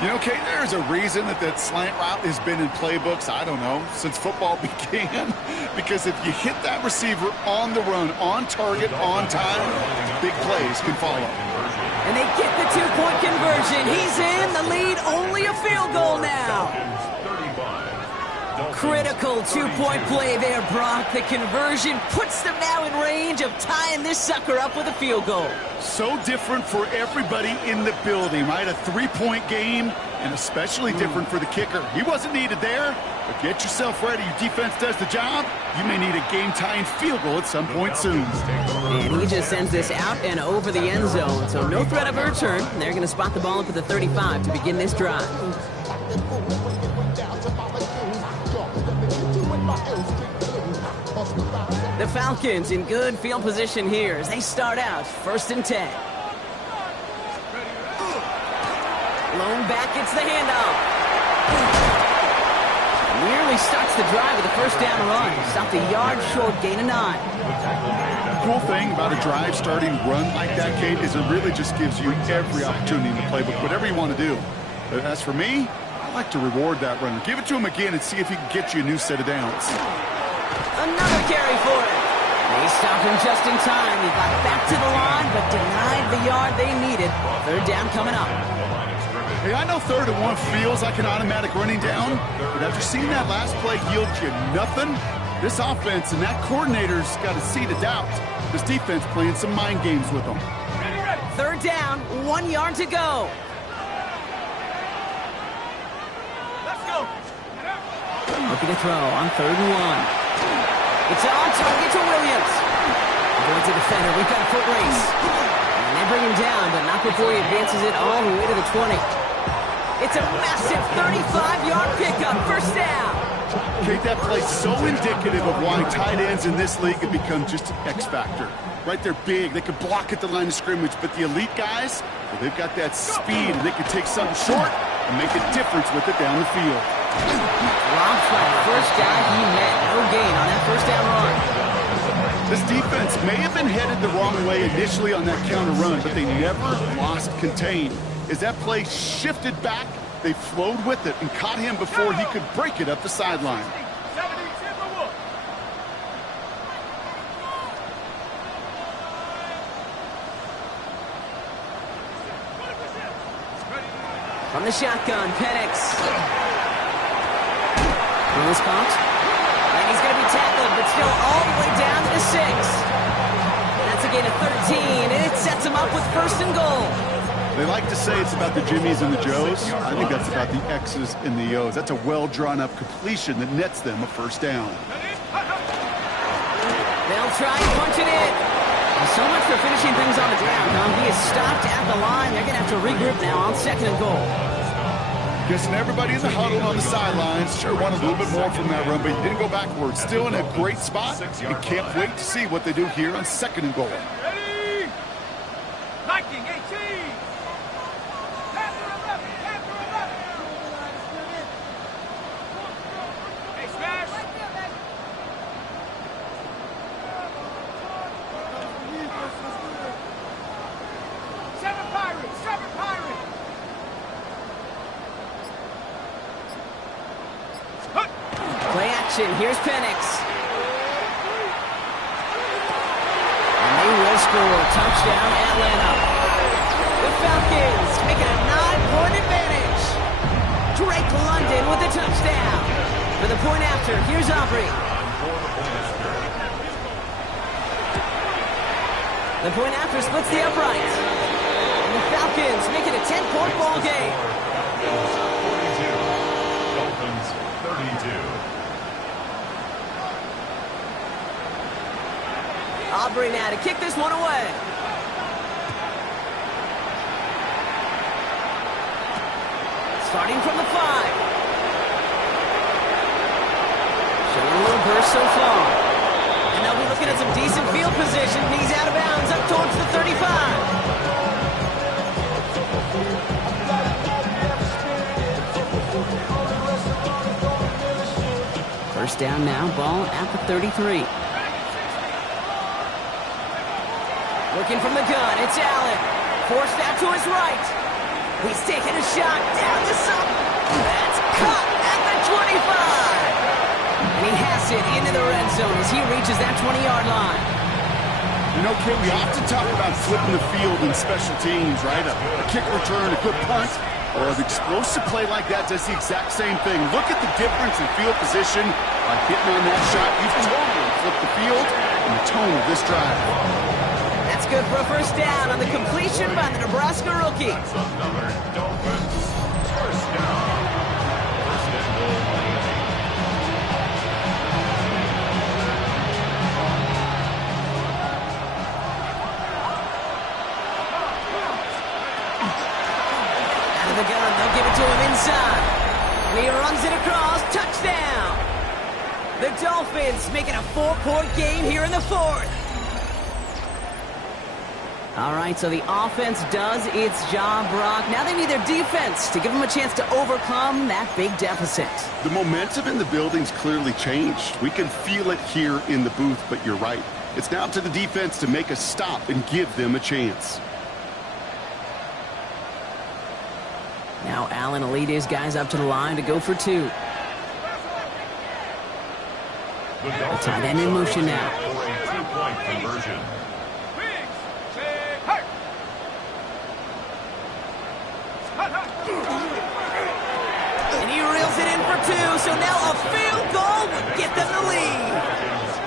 You know, Kate, there's a reason that slant route has been in playbooks, I don't know, since football began. Because if you hit that receiver on the run, on target, on time, big plays can follow. And they get the 2-point conversion. He's in the lead, only a field goal now. Critical 2-point play there, Brock. The conversion puts them now in range of tying this sucker up with a field goal. So different for everybody in the building, right? A 3-point game, and especially different for the kicker. He wasn't needed there, but get yourself ready. Your defense does the job. You may need a game-tying field goal at some point soon. And he just sends this out and over the end zone, so no threat of a return. They're going to spot the ball up at the 35 to begin this drive. The Falcons in good field position here as they start out 1st and 10. Lone back gets the handoff. Nearly starts the drive with a 1st down run. Stopped a yard short, gain of 9. The cool thing about a drive starting run like that, Kate, is it really just gives you every opportunity in the playbook, whatever you want to do. But as for me, I like to reward that runner. Give it to him again and see if he can get you a new set of downs. Another carry for him. They stopped him just in time. He got back to the line, but denied the yard they needed. 3rd down coming up. Hey, I know 3rd and 1 feels like an automatic running down, but after seeing that last play yield you nothing, this offense and that coordinator's got a seed of doubt. This defense playing some mind games with them. 3rd down, 1 yard to go. Let's go. Looking to throw on 3rd and 1. It's on target to Williams. Going to defender. We've got a foot race. And they bring him down, but not before he advances it all the way to the 20. It's a massive 35-yard pickup. 1st down. Kate, that play's so indicative of why tight ends in this league have become just an X factor. Right, they're big, they can block at the line of scrimmage, but the elite guys, well, they've got that speed, and they can take something short and make a difference with it down the field. Rob Flag, first down he met. No gain on that first down run. This defense may have been headed the wrong way initially on that counter run, but they never lost contain. As that play shifted back, they flowed with it and caught him before he could break it up the sideline. From the shotgun, Penix. Rules caught. And he's going to be tackled, but still all the way down to the 6. That's a gain of 13, and it sets him up with first and goal. They like to say it's about the Jimmies and the Joes. I think that's about the X's and the O's. That's a well-drawn-up completion that nets them a first down. They'll try and punch it in. So much for finishing things on the ground, huh? He is stopped at the line. They're going to have to regroup now on second and goal. Guessing everybody in the huddle on the sidelines. Sure wanted a little bit more from that run, but he didn't go backwards. Still in a great spot. We can't wait to see what they do here on second and goal. Ready? 19, 18. Hey, smash. Seven Pirates. Play action. Here's Penix. And they will score. Touchdown, Atlanta. The Falcons make it a 9-point advantage. Drake London with the touchdown. For the point after, here's Aubrey. The point after splits the uprights. And the Falcons make it a 10-point ball game. 42. Dolphins 32. Aubrey now to kick this one away. Starting from the 5. Showing a little burst so far. And they'll be looking at some decent field position. He's out of bounds up towards the 35. First down now, ball at the 33. Looking from the gun, it's Allen. Forced out to his right. He's taking a shot down the side. That's caught at the 25. And he has it into the red zone as he reaches that 20-yard line. You know, Kate, we often talk about flipping the field in special teams, right? A kick return, a good punt, or an explosive play like that does the exact same thing. Look at the difference in field position by hitting on that shot. You've totally flipped the field and the tone of this drive. That's good for a first down on the completion by the Nebraska rookie. That's another Dolphins first down. First and goal. Out of the gun, they'll give it to him inside. And he runs it across, touchdown. The Dolphins making a 4-point game here in the 4th. All right, so the offense does its job, Brock. Now they need their defense to give them a chance to overcome that big deficit. The momentum in the building's clearly changed. We can feel it here in the booth, but you're right. It's now to the defense to make a stop and give them a chance. Now Allen will lead his guys up to the line to go for 2. The Tight end in motion now. For a 2-point conversion. And he reels it in for 2, so now a field goal would get them the lead.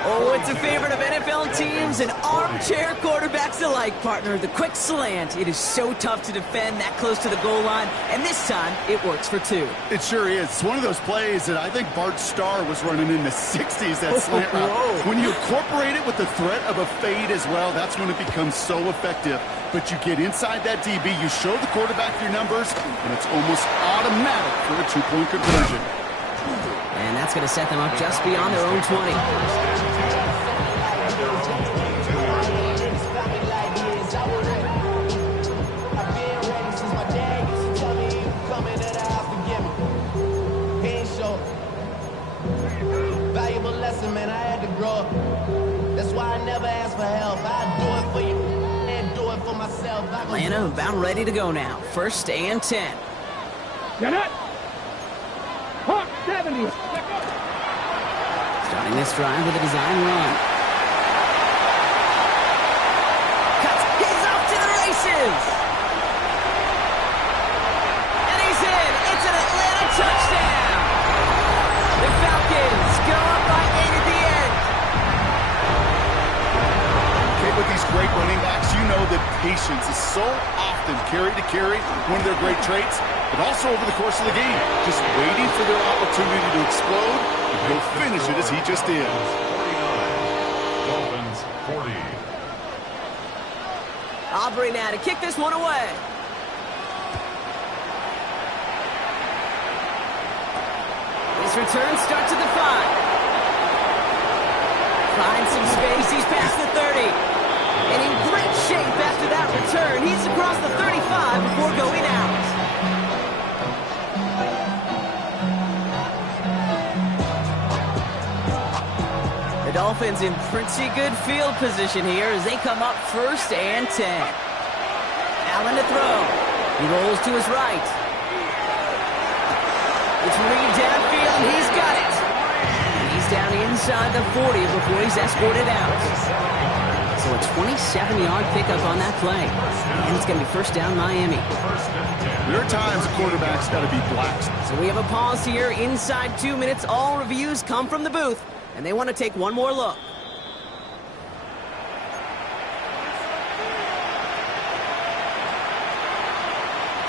Oh, it's a favorite of NFL teams and armchair quarterbacks alike, partner. The quick slant. It is so tough to defend that close to the goal line, and this time it works for 2. It sure is. It's one of those plays that I think Bart Starr was running in the 60s, that slant route. When you incorporate it with the threat of a fade as well, that's when it becomes so effective. But you get inside that DB, you show the quarterback your numbers, and it's almost automatic for a 2-point conversion. And And that's going to set them up just beyond their own 20. Valuable lesson, man. I had to grow up. That's why I never ask for help. I do it for you and do it for myself. Atlanta about ready to go now. 1st and 10. Get it! Hawk 70. Starting this drive with a design run. Cuts his off to the races. And he's in. It's an Atlanta touchdown. The Falcons go up by 8 at the end. Okay, with these great running backs, you know that patience is so often carry to carry, one of their great traits, but also over the course of the game, just waiting for their opportunity to explode, and he'll finish it as he just did. 49. Dolphins 40. Aubrey now to kick this one away. His return starts at the 5. Finds some space. He's past the 30. And in great shape after that return. He's across the 35 before going out. The Dolphins in pretty good field position here as they come up 1st and 10. Allen to throw. He rolls to his right. It's Reed downfield, and he's got it. And he's down inside the 40 before he's escorted out. So a 27-yard pickup on that play. And it's going to be 1st down Miami. There are times a quarterback's got to be black. So we have a pause here inside 2 minutes. All reviews come from the booth, and they want to take one more look.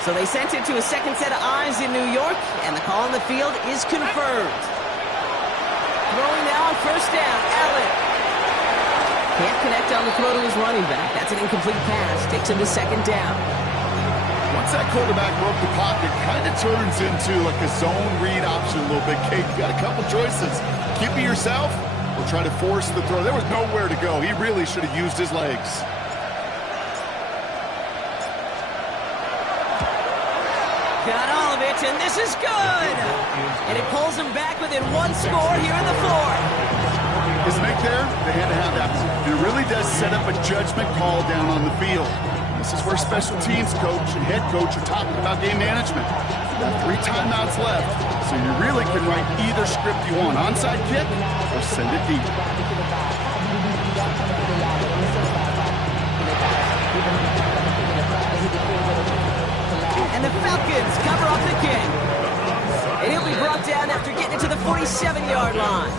So they sent it to a second set of eyes in New York, and the call on the field is confirmed. Throwing now on 1st down, Allen. Can't connect on the throw to his running back. That's an incomplete pass. Takes him to 2nd down. Once that quarterback broke the pocket, kind of turns into like a zone read option a little bit. Kate, you got a couple choices. Keep it yourself or try to force the throw. There was nowhere to go. He really should have used his legs. Got all of it, and this is good! And it pulls him back within 1 score here in the 4th. His make there, they had to have that. It really does set up a judgment call down on the field. This is where special teams coach and head coach are talking about game management. You got 3 timeouts left, so you really can write either script you want. Onside kick or send it deep. And the Falcons cover up the kick. And he'll be brought down after getting it to the 47-yard line.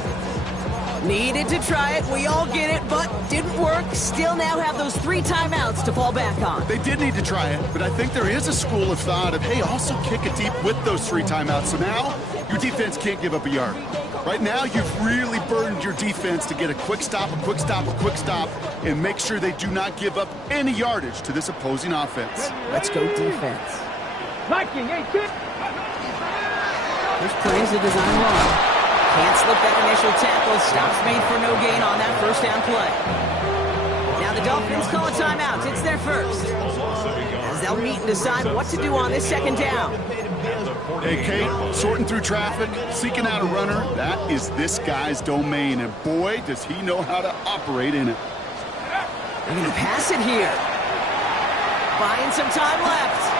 Needed to try it, we all get it, but didn't work. Still now have those 3 timeouts to fall back on. They did need to try it, but I think there is a school of thought of, hey, also kick it deep with those 3 timeouts. So now your defense can't give up a yard. Right now, you've really burdened your defense to get a quick stop, a quick stop, a quick stop, and make sure they do not give up any yardage to this opposing offense. Let's go defense. Viking 18. First plays a design run. Can't slip that initial tackle. Stops made for no gain on that 1st down play. Now the Dolphins call a timeout. It's their first. As they'll meet and decide what to do on this 2nd down. Hey, Kate, sorting through traffic, seeking out a runner, that is this guy's domain. And boy, does he know how to operate in it. They're going to pass it here. Buying some time left.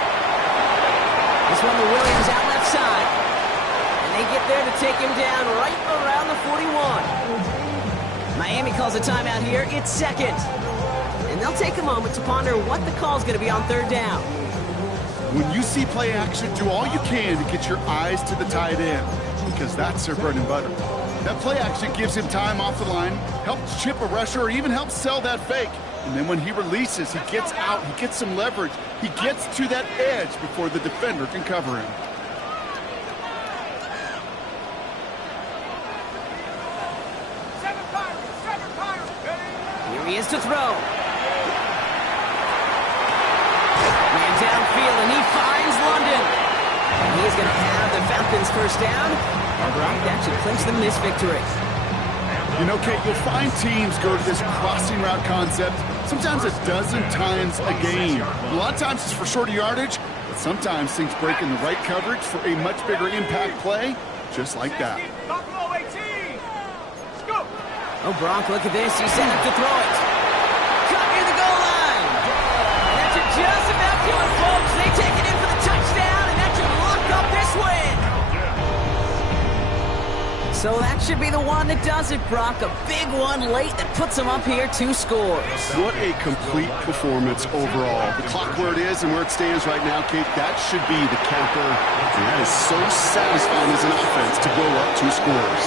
This one to Williams out left side. They get there to take him down right around the 41. Miami calls a timeout here. It's 2nd. And they'll take a moment to ponder what the call is going to be on 3rd down. When you see play action, do all you can to get your eyes to the tight end, because that's their bread and butter. That play action gives him time off the line, helps chip a rusher, or even helps sell that fake. And then when he releases, he gets out, he gets some leverage. He gets to that edge before the defender can cover him. He is to throw. Man downfield, and he finds London. And he's going to have the Falcons 1st down And Brock, that should clinch them this victory. You know, Kate, you'll find teams go to this crossing route concept sometimes a dozen times a game. A lot of times it's for shorter yardage, but sometimes things break in the right coverage for a much bigger impact play, just like that. Buffalo 18. Scoop. Oh, Brock, look at this. He's set up to throw it. Cut near the goal line. And that should just about do it, folks. They take it in for the touchdown, and that should lock up this win. So that should be the one that does it, Brock. A big one late that puts them up here 2 scores. What a complete performance overall. The clock where it is and where it stands right now, Kate, that should be the capper. And that is so satisfying as an offense to go up 2 scores.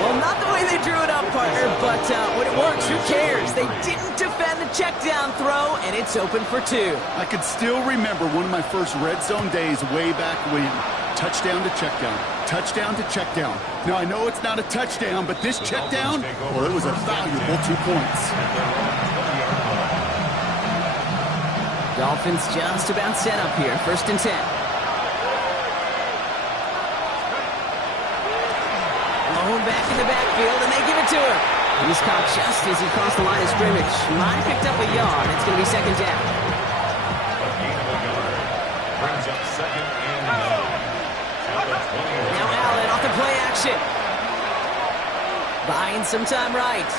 Well, not the way they drew it up, partner, but when it works, who cares? They didn't defend the check down throw, and it's open for 2. I could still remember one of my first red zone days way back when. Touchdown to check down. Touchdown to check down. Now, I know it's not a touchdown, but this check down, well, it was a valuable 2 points. Dolphins just about set up here. 1st and 10. Lone back in the backfield, and they give it to him. He's caught just as he crossed the line of scrimmage. Might have picked up a yard. It's going to be 2nd down. Brings up 2nd and 9. Now Allen off the play action. Buying some time right.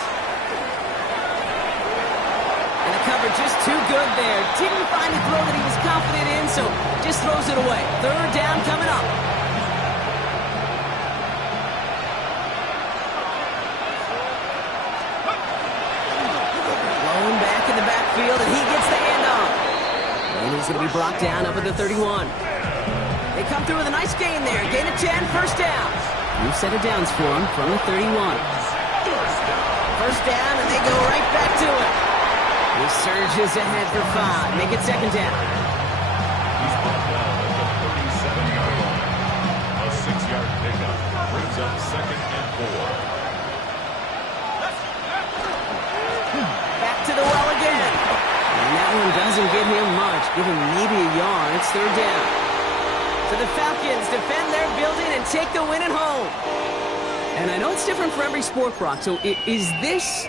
And the coverage just too good there. Didn't find a throw that he was confident in, so just throws it away. 3rd down coming up. Lone back in the backfield, and he gets the handoff. And he's going to be brought down up at the 31. They come through with a nice gain there. Gain of 10, 1st down. New set of downs for him from the 31. 1st down, and they go right back to it. He surges ahead for 5. Make it 2nd down. He's brought down at the 37-yard line. A 6-yard pickup brings up 2nd and 4. Back to the well again. And that one doesn't give him much. Give him maybe a yard. It's 3rd down. So the Falcons defend their building and take the win at home. And I know it's different for every sport, Brock. So is this